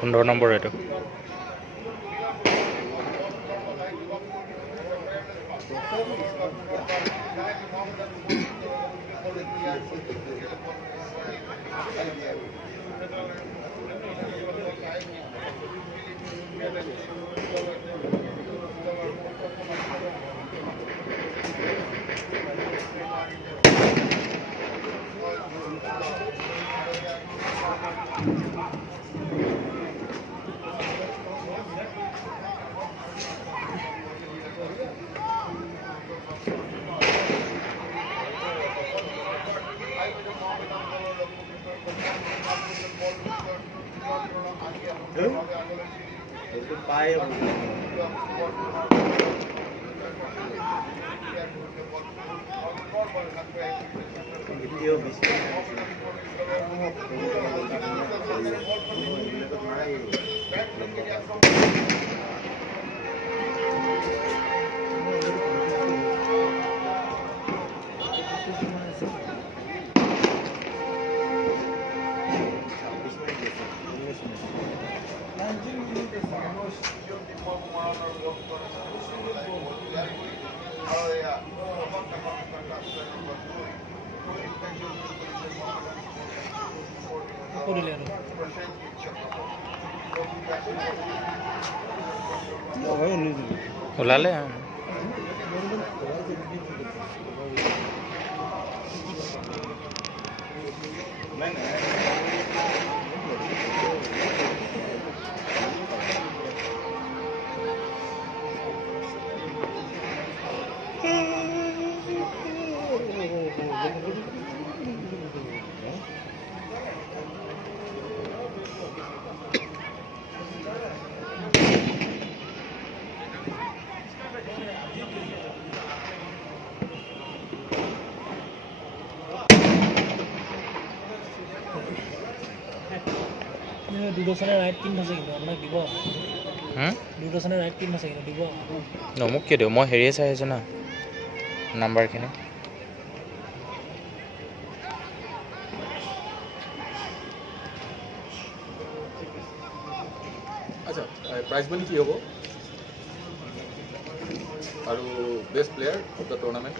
15 number এইটো ওলালে দুডোজনে right team আছে কিন্তু আপোনাক দিব দুডোজনে ৰাইট টিম আছে কিন্তু দিব মোক কিয় দিওঁ মই হেৰিয়ে চাই আছোঁ না নাম্বাৰখিনি আচ্ছা প্ৰাইজ মানি কি হ'ব আৰু best player of the tournament